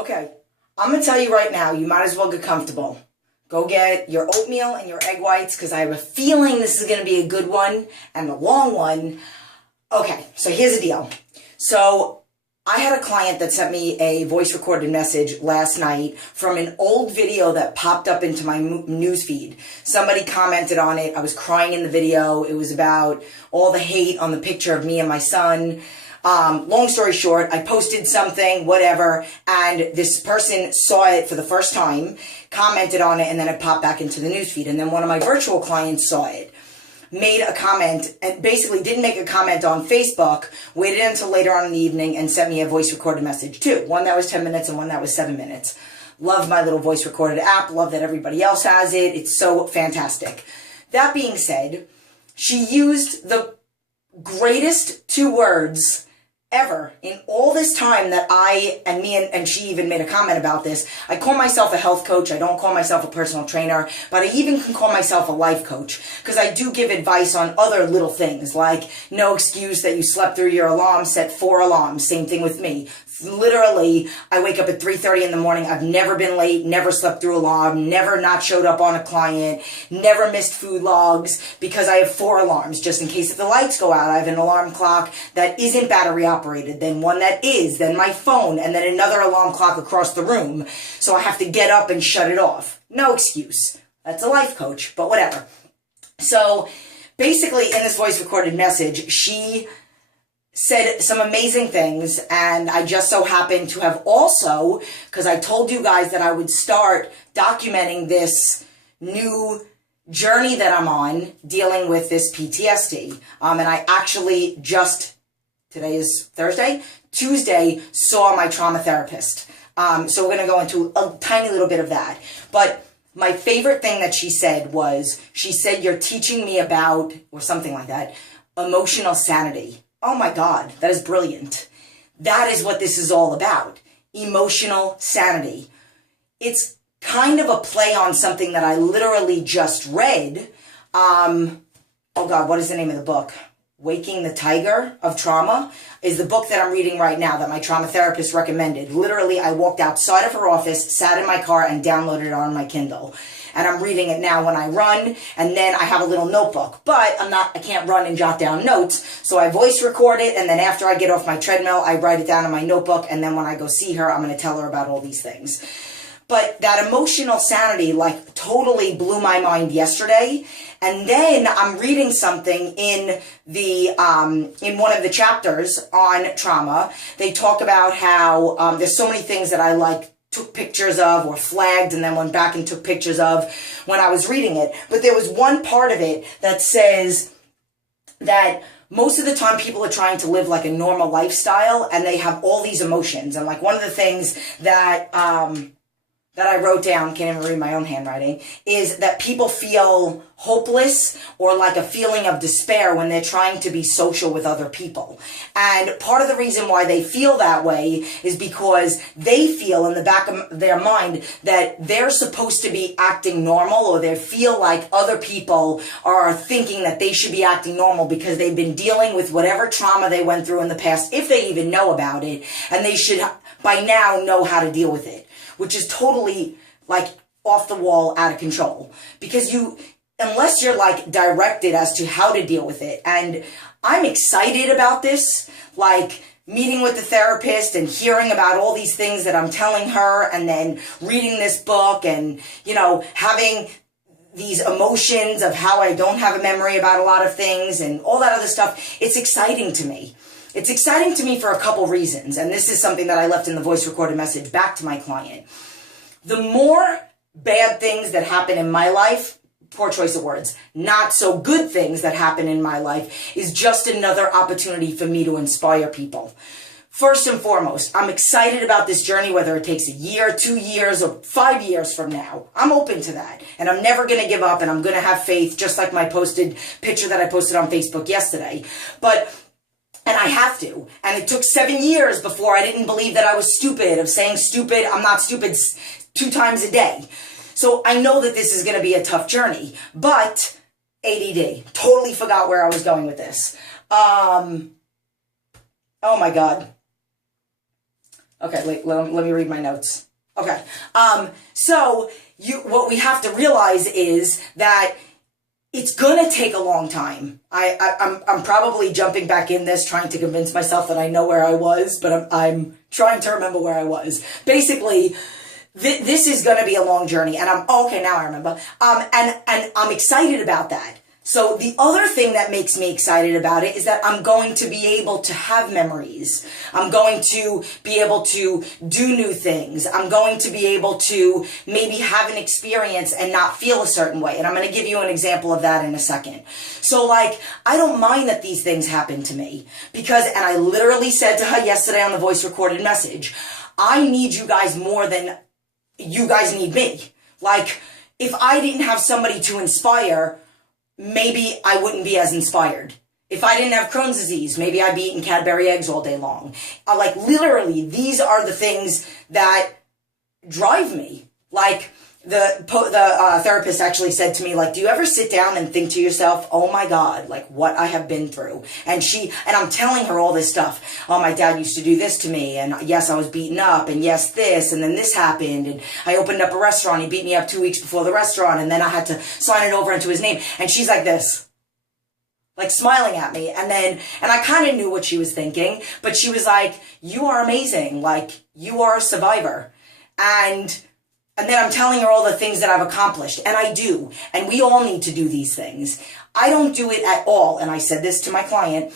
Okay, I'm going to tell you right now, you might as well get comfortable. Go get your oatmeal and your egg whites because I have a feeling this is going to be a good one and a long one. Okay, so here's the deal. So I had a client that sent me a voice recorded message last night from an old video that popped up into my newsfeed. Somebody commented on it. I was crying in the video. It was about all the hate on the picture of me and my son. Long story short, I posted something, whatever, and this person saw it for the first time, commented on it, and then it popped back into the newsfeed. And then one of my virtual clients saw it, made a comment, and basically didn't make a comment on Facebook, waited until later on in the evening, and sent me a voice recorded message too. One that was 10 minutes and one that was 7 minutes. Love my little voice recorded app. Love that everybody else has it. It's so fantastic. That being said, she used the greatest 2 words ever in all this time that and she even made a comment about this. I call myself a health coach. I don't call myself a personal trainer, but I even can call myself a life coach because I do give advice on other little things like no excuse that you slept through your alarm, set 4 alarms. Same thing with me. Literally, I wake up at 3:30 in the morning. I've never been late, never slept through alarm, never not showed up on a client, never missed food logs because I have 4 alarms just in case if the lights go out. I have an alarm clock that isn't battery operated, then one that is, then my phone, and then another alarm clock across the room. So I have to get up and shut it off. No excuse. That's a life coach, but whatever. So basically in this voice recorded message, she said some amazing things, and I just so happened to have also, because I told you guys that I would start documenting this new journey that I'm on dealing with this PTSD. And I actually just, today is Thursday, Tuesday, saw my trauma therapist. So we're going to go into a tiny little bit of that. But my favorite thing that she said was, she said, "You're teaching me about," or something like that, "emotional sanity." Oh my God, that is brilliant. That is what this is all about. Emotional sanity. It's kind of a play on something that I literally just read. Oh God, what is the name of the book? Waking the Tiger of Trauma is the book that I'm reading right now that my trauma therapist recommended. Literally, I walked outside of her office, sat in my car, and downloaded it on my Kindle. And I'm reading it now when I run, and then I have a little notebook. But I can't run and jot down notes, so I voice record it, and then after I get off my treadmill, I write it down in my notebook, and then when I go see her, I'm going to tell her about all these things. But that emotional sanity, like, totally blew my mind yesterday. And then I'm reading something in one of the chapters on trauma. They talk about how there's so many things that I took pictures of or flagged and then went back and took pictures of when I was reading it. But there was one part of it that says that most of the time people are trying to live like a normal lifestyle and they have all these emotions. And like one of the things that I wrote down, can't even read my own handwriting, is that people feel hopeless or like a feeling of despair when they're trying to be social with other people. And part of the reason why they feel that way is because they feel in the back of their mind that they're supposed to be acting normal, or they feel like other people are thinking that they should be acting normal because they've been dealing with whatever trauma they went through in the past, if they even know about it, and they should by now know how to deal with it. Which is totally like off the wall, out of control. Because unless you're like directed as to how to deal with it. And I'm excited about this, like meeting with the therapist and hearing about all these things that I'm telling her, and then reading this book and, having these emotions of how I don't have a memory about a lot of things and all that other stuff. It's exciting to me. It's exciting to me for a couple reasons, and this is something that I left in the voice recorded message back to my client. The more bad things that happen in my life, poor choice of words, not so good things that happen in my life, is just another opportunity for me to inspire people. First and foremost, I'm excited about this journey, whether it takes a year, 2 years, or 5 years from now. I'm open to that, and I'm never going to give up, and I'm going to have faith, just like my picture that I posted on Facebook yesterday. And I have to. And it took 7 years before I didn't believe that I was stupid, of saying stupid, I'm not stupid 2 times a day. So I know that this is going to be a tough journey. But ADD. Totally forgot where I was going with this. Oh my God. Okay, wait, let me read my notes. Okay, so what we have to realize is that it's gonna take a long time. I'm probably jumping back in this, trying to convince myself that I know where I was, but I'm trying to remember where I was. Basically, this is gonna be a long journey, and okay, now I remember. And I'm excited about that. So the other thing that makes me excited about it is that I'm going to be able to have memories. I'm going to be able to do new things. I'm going to be able to maybe have an experience and not feel a certain way. And I'm going to give you an example of that in a second. So like, I don't mind that these things happen to me because, and I literally said to her yesterday on the voice recorded message, I need you guys more than you guys need me. Like, if I didn't have somebody to inspire, maybe I wouldn't be as inspired. If I didn't have Crohn's disease, maybe I'd be eating Cadbury eggs all day long. Like, literally, these are the things that drive me. Like, the therapist actually said to me, like, do you ever sit down and think to yourself, oh my God, like what I have been through? And I'm telling her all this stuff. Oh, my dad used to do this to me. And yes, I was beaten up. And yes, this. And then this happened. And I opened up a restaurant. He beat me up 2 weeks before the restaurant. And then I had to sign it over into his name. And she's like this, like smiling at me. And I kind of knew what she was thinking, but she was like, you are amazing. Like, you are a survivor. And then I'm telling her all the things that I've accomplished, and I do, and we all need to do these things. I don't do it at all, and I said this to my client,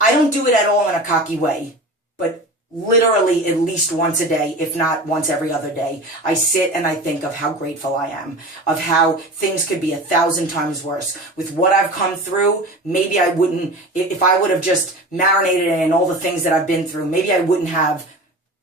I don't do it at all in a cocky way, but literally at least once a day, if not once every other day, I sit and I think of how grateful I am, of how things could be 1,000 times worse. With what I've come through, maybe I wouldn't, if I would have just marinated in all the things that I've been through, maybe I wouldn't have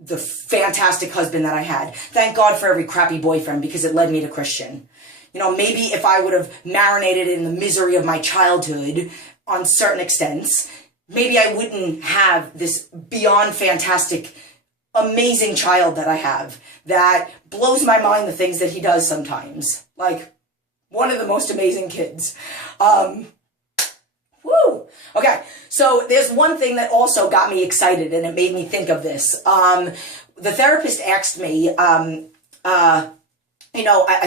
the fantastic husband that I had. Thank God for every crappy boyfriend because it led me to Christian. You know, maybe if I would have marinated in the misery of my childhood on certain extents, maybe I wouldn't have this beyond fantastic, amazing child that I have that blows my mind the things that he does sometimes. Like, one of the most amazing kids. Woo! Okay, so there's one thing that also got me excited and it made me think of this. The therapist asked me, you know, I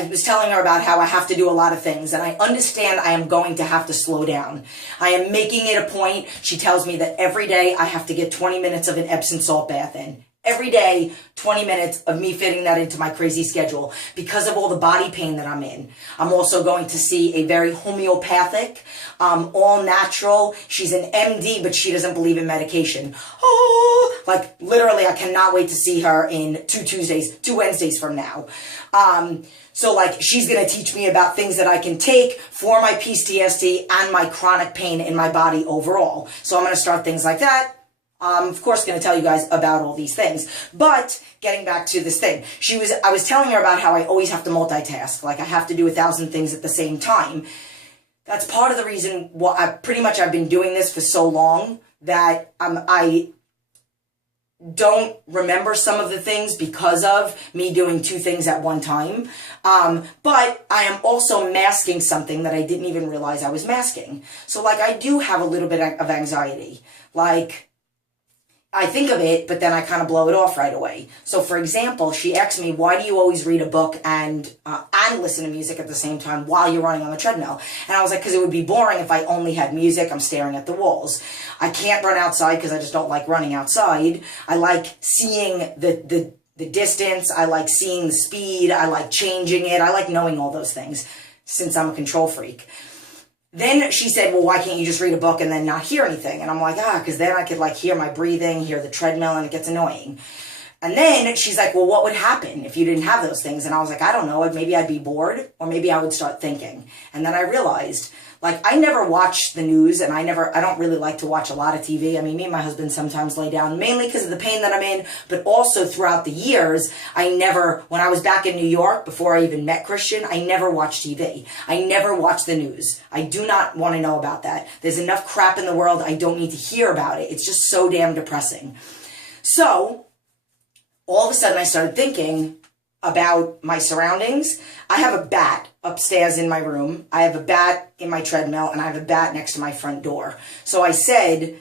was telling her about how I have to do a lot of things and I understand I am going to have to slow down. I am making it a point. She tells me that every day I have to get 20 minutes of an Epsom salt bath in. Every day, 20 minutes of me fitting that into my crazy schedule because of all the body pain that I'm in. I'm also going to see a very homeopathic, all natural. She's an MD, but she doesn't believe in medication. Oh, like literally, I cannot wait to see her in 2 Wednesdays from now. So like she's going to teach me about things that I can take for my PTSD and my chronic pain in my body overall. So I'm going to start things like that. I'm, of course, going to tell you guys about all these things. But getting back to this thing, I was telling her about how I always have to multitask. Like I have to do 1,000 things at the same time. That's part of the reason why I've been doing this for so long that I don't remember some of the things because of me doing 2 things at one time. But I am also masking something that I didn't even realize I was masking. So like I do have a little bit of anxiety. Like I think of it, but then I kind of blow it off right away. So for example, she asked me, why do you always read a book and listen to music at the same time while you're running on the treadmill? And I was like, because it would be boring if I only had music. I'm staring at the walls. I can't run outside because I just don't like running outside. I like seeing the distance. I like seeing the speed. I like changing it. I like knowing all those things since I'm a control freak. Then she said, well, why can't you just read a book and then not hear anything? And I'm like, because then I could like hear my breathing, hear the treadmill, and it gets annoying. And then she's like, well, what would happen if you didn't have those things? And I was like, I don't know. Maybe I'd be bored or maybe I would start thinking. And then I realized, like, I never watch the news and I don't really like to watch a lot of TV. I mean, me and my husband sometimes lay down mainly because of the pain that I'm in, but also throughout the years, when I was back in New York, before I even met Christian, I never watched TV. I never watched the news. I do not want to know about that. There's enough crap in the world. I don't need to hear about it. It's just so damn depressing. So all of a sudden I started thinking about my surroundings. I have a bat upstairs in my room. I have a bat in my treadmill and I have a bat next to my front door. So I said,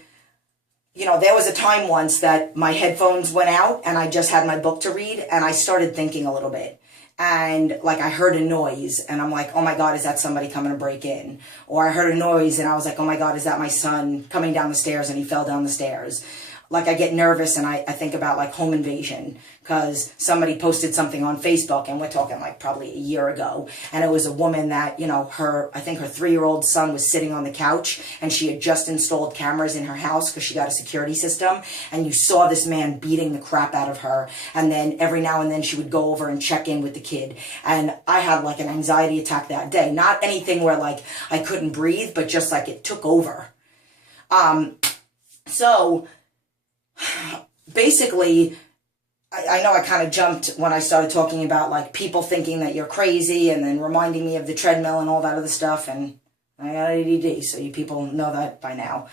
you know, there was a time once that my headphones went out and I just had my book to read and I started thinking a little bit. And like I heard a noise and I'm like, oh my God, is that somebody coming to break in? Or I heard a noise and I was like, oh my God, is that my son coming down the stairs and he fell down the stairs? Like I get nervous and I think about like home invasion because somebody posted something on Facebook, and we're talking like probably a year ago. And it was a woman that, you know, I think her 3-year-old son was sitting on the couch and she had just installed cameras in her house because she got a security system. And you saw this man beating the crap out of her. And then every now and then she would go over and check in with the kid. And I had like an anxiety attack that day. Not anything where like I couldn't breathe, but just like it took over. So basically, I know I kind of jumped when I started talking about like people thinking that you're crazy and then reminding me of the treadmill and all that other stuff. And I got ADD, so you people know that by now.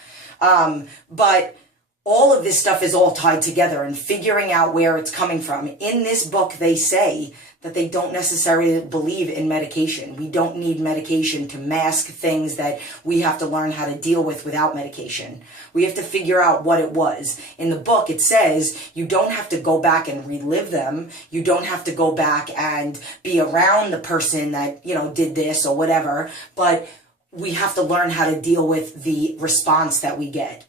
But all of this stuff is all tied together and figuring out where it's coming from. In this book, they say that they don't necessarily believe in medication. We don't need medication to mask things that we have to learn how to deal with without medication. We have to figure out what it was. In the book, it says you don't have to go back and relive them. You don't have to go back and be around the person that, you know, did this or whatever. But we have to learn how to deal with the response that we get.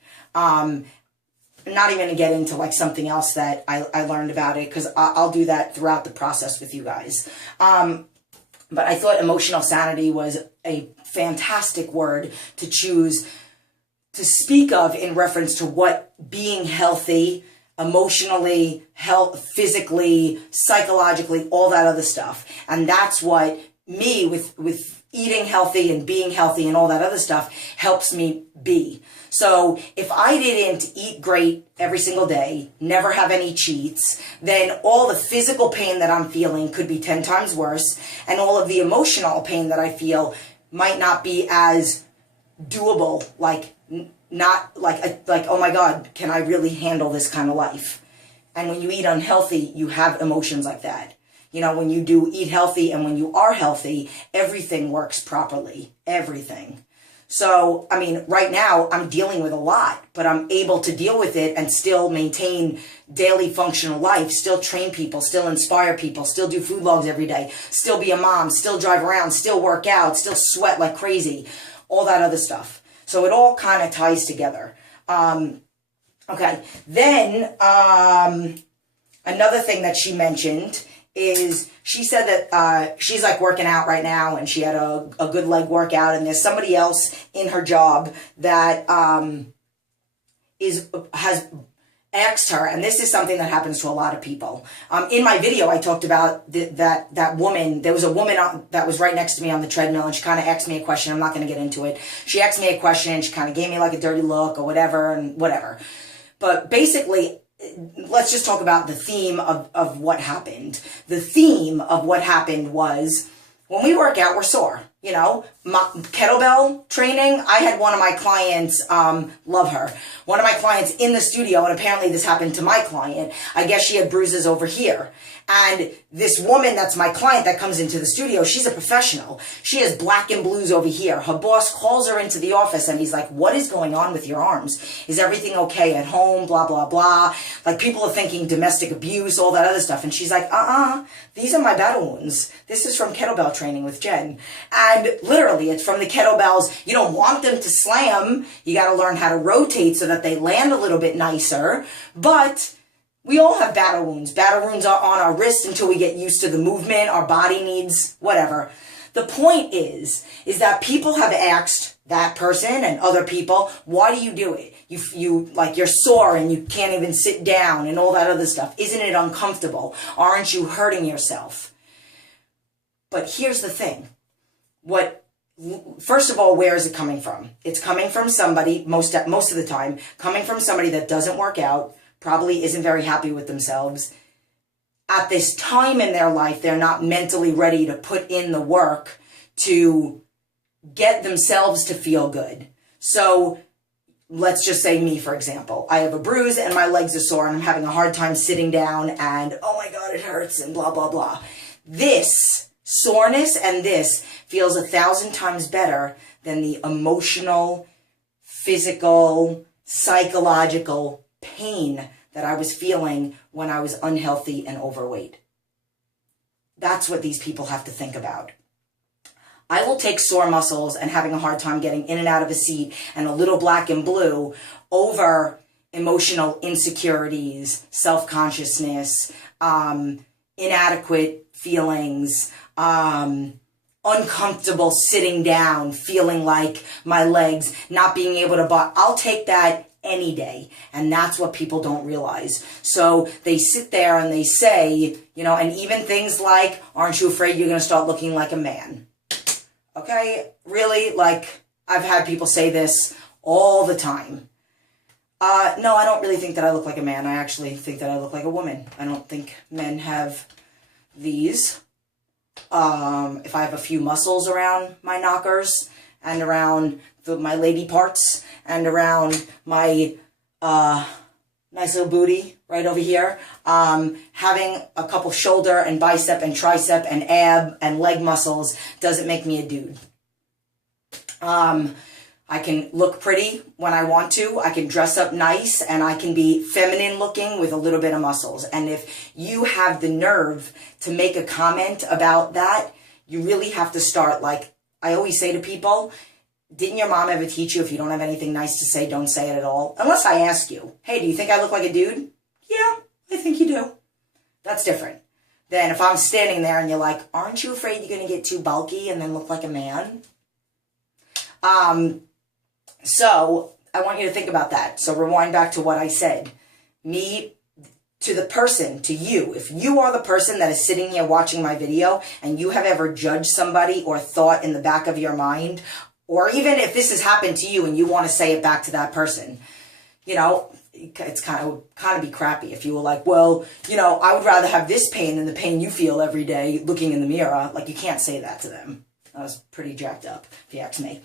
Not even to get into like something else that I learned about it, because I'll do that throughout the process with you guys. But I thought emotional sanity was a fantastic word to choose to speak of in reference to what being healthy, emotionally, physically, psychologically, all that other stuff. And that's what me with eating healthy and being healthy and all that other stuff helps me be. So if I didn't eat great every single day, never have any cheats, then all the physical pain that I'm feeling could be 10 times worse. And all of the emotional pain that I feel might not be as doable, like not like, oh my God, can I really handle this kind of life? And when you eat unhealthy, you have emotions like that. You know, when you do eat healthy and when you are healthy, everything works properly, everything. So, I mean, right now I'm dealing with a lot, but I'm able to deal with it and still maintain daily functional life, still train people, still inspire people, still do food logs every day, still be a mom, still drive around, still work out, still sweat like crazy, all that other stuff. So it all kind of ties together. Okay, then another thing that she mentioned is she said that she's like working out right now and she had a good leg workout, and there's somebody else in her job that has asked her, and this is something that happens to a lot of people. In my video, I talked about that woman. There was a woman that was right next to me on the treadmill, and she kind of asked me a question. I'm not going to get into it. She asked me a question, and she kind of gave me like a dirty look or whatever, and whatever. But basically, let's just talk about the theme of what happened. The theme of what happened was, when we work out, we're sore. You know, kettlebell training. I had one of my clients, love her, one of my clients in the studio, and apparently this happened to my client. I guess she had bruises over here. And this woman that's my client that comes into the studio, she's a professional. She has black and blues over here. Her boss calls her into the office and he's like, what is going on with your arms? Is everything okay at home? Blah, blah, blah. Like, people are thinking domestic abuse, all that other stuff. And she's like, these are my battle wounds. This is from kettlebell training with Jen. And literally, it's from the kettlebells. You don't want them to slam. You got to learn how to rotate so that they land a little bit nicer. But we all have battle wounds. Battle wounds are on our wrists until we get used to the movement. Our body needs whatever. The point is that people have asked that person and other people, why do you do it? You're sore and you can't even sit down and all that other stuff. Isn't it uncomfortable? Aren't you hurting yourself? But here's the thing. First of all, where is it coming from? It's coming from somebody, most of the time, coming from somebody that doesn't work out, probably isn't very happy with themselves. At this time in their life, they're not mentally ready to put in the work to get themselves to feel good. So let's just say me, for example. I have a bruise and my legs are sore and I'm having a hard time sitting down and, oh my God, it hurts and blah, blah, blah. This soreness and this feels 1,000 times better than the emotional, physical, psychological pain that I was feeling when I was unhealthy and overweight. That's what these people have to think about. I will take sore muscles and having a hard time getting in and out of a seat and a little black and blue over emotional insecurities, self-consciousness, inadequate feelings, uncomfortable sitting down, feeling like my legs, not being able to buy. I'll take that any day. And that's what people don't realize. So they sit there and they say, you know, and even things like, aren't you afraid you're going to start looking like a man? Okay, really? Like, I've had people say this all the time. No, I don't really think that I look like a man. I actually think that I look like a woman. I don't think men have these. If I have a few muscles around my knockers and around my lady parts and around my nice little booty right over here, having a couple shoulder and bicep and tricep and ab and leg muscles doesn't make me a dude. I can look pretty when I want to. I can dress up nice and I can be feminine looking with a little bit of muscles. And if you have the nerve to make a comment about that, you really have to start, like I always say to people, didn't your mom ever teach you if you don't have anything nice to say, don't say it at all? Unless I ask you, hey, do you think I look like a dude? Yeah, I think you do. That's different than if I'm standing there and you're like, aren't you afraid you're going to get too bulky and then look like a man? So I want you to think about that. So rewind back to what I said. Me to the person, to you. If you are the person that is sitting here watching my video and you have ever judged somebody or thought in the back of your mind, or even if this has happened to you and you want to say it back to that person, you know, it's kind of be crappy if you were like, well, you know, I would rather have this pain than the pain you feel every day looking in the mirror. Like, you can't say that to them. That was pretty jacked up, if you ask me.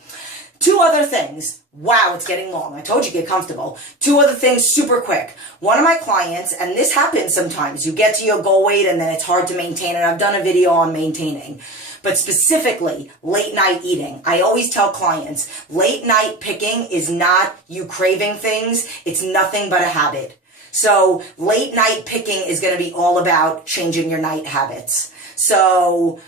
Two other things. Wow, it's getting long. I told you, get comfortable. Two other things super quick. One of my clients, and this happens sometimes, you get to your goal weight and then it's hard to maintain it. I've done a video on maintaining. But specifically, late night eating. I always tell clients, late night picking is not you craving things. It's nothing but a habit. So late night picking is going to be all about changing your night habits. So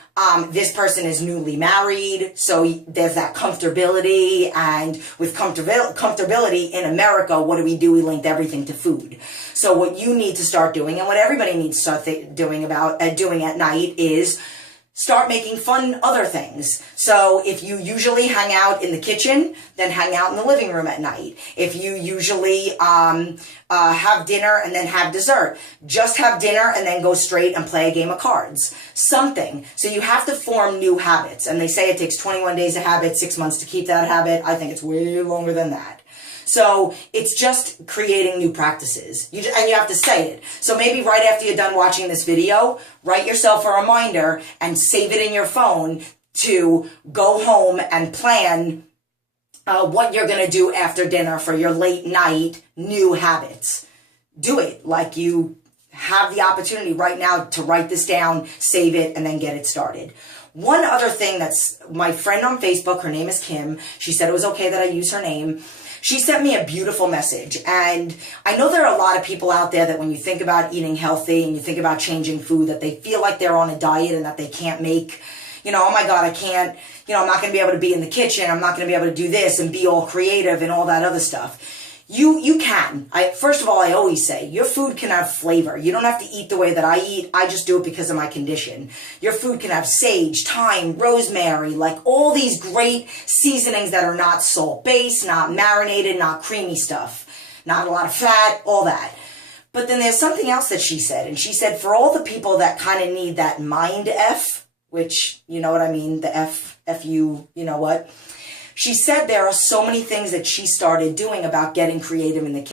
this person is newly married, so there's that comfortability, and with comfortability in America, what do? We linked everything to food. So what you need to start doing, and what everybody needs to start doing at night, is start making fun other things. So if you usually hang out in the kitchen, then hang out in the living room at night. If you usually have dinner and then have dessert, just have dinner and then go straight and play a game of cards. Something. So you have to form new habits. And they say it takes 21 days a habit, 6 months to keep that habit. I think it's way longer than that. So it's just creating new practices. And you have to say it. So maybe right after you're done watching this video, write yourself a reminder and save it in your phone to go home and plan what you're going to do after dinner for your late night new habits. Do it like you have the opportunity right now to write this down, save it, and then get it started. One other thing, that's my friend on Facebook, her name is Kim. She said it was okay that I use her name. She sent me a beautiful message, and I know there are a lot of people out there that when you think about eating healthy and you think about changing food, that they feel like they're on a diet and that they can't make, you know, oh my God, I can't, you know, I'm not going to be able to be in the kitchen, I'm not going to be able to do this and be all creative and all that other stuff. You can. First of all, I always say, your food can have flavor. You don't have to eat the way that I eat. I just do it because of my condition. Your food can have sage, thyme, rosemary, like all these great seasonings that are not salt-based, not marinated, not creamy stuff, not a lot of fat, all that. But then there's something else that she said, and she said for all the people that kind of need that mind F, which, you know what I mean, the F-U, you know what? She said there are so many things that she started doing about getting creative in the kitchen.